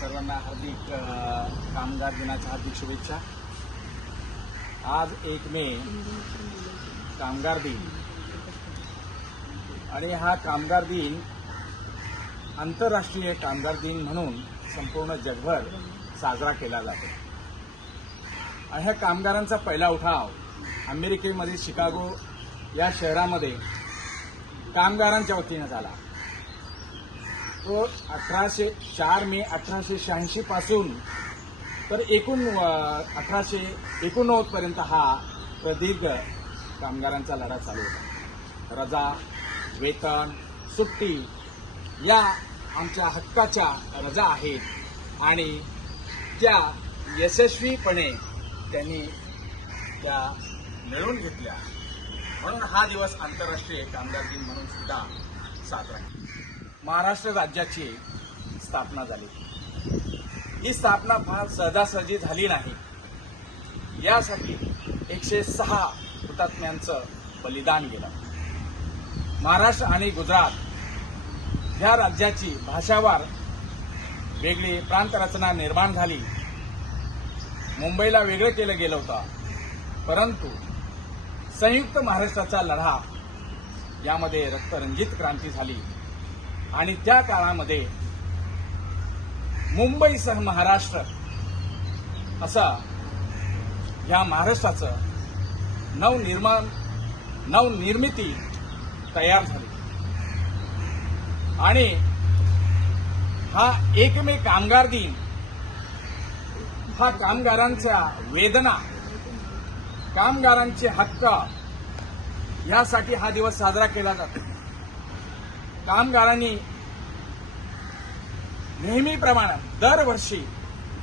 सर्वांना हार्दिक कामगार दिनाच्या हार्दिक शुभेच्छा। आज 1 मे कामगार दिन आणि हा कामगार दिन आंतरराष्ट्रीय कामगार दिन म्हणून संपूर्ण जगभर साजरा केला जातो। आणि ह्या कामगारांचा पहिला उठाव अमेरिकेमध्ये शिकागो या शहरामध्ये कामगारांच्या वतीने झाला। तो 4 मे 1886 पासून तर 1889 पर्यंत हा प्रदीर्घ कामगारांचा लढा चालू होता। रजा, वेतन, सुट्टी या आमच्या हक्काच्या रजा आहेत आणि त्या यशस्वीपणे त्यांनी त्या मिळवून घेतल्या, म्हणून हा दिवस आंतरराष्ट्रीय कामगार दिन म्हणून सुद्धा साजरा केला। महाराष्ट्र राज्याची स्थापना झाली। ही स्थापना फार सहजासहजी झाली नाही। यासाठी 106 हुतात्म्यांचं बलिदान गेलं। महाराष्ट्र आणि गुजरात ह्या राज्याची भाषावार वेगळी प्रांतरचना निर्माण झाली। मुंबईला वेगळं केलं गेलं होतं, परंतु संयुक्त महाराष्ट्राचा लढा यामध्ये रक्तरंजित क्रांती झाली आणि त्या काळामध्ये मुंबईसह महाराष्ट्र असं या महाराष्ट्राचं नवनिर्मिती तयार झाली। आणि हा 1 मे कामगार दिन हा कामगारांच्या वेदना, कामगारांचे हक्क यासाठी हा दिवस साजरा केला जातो। कामगारांनी नेहमीप्रमाणे दरवर्षी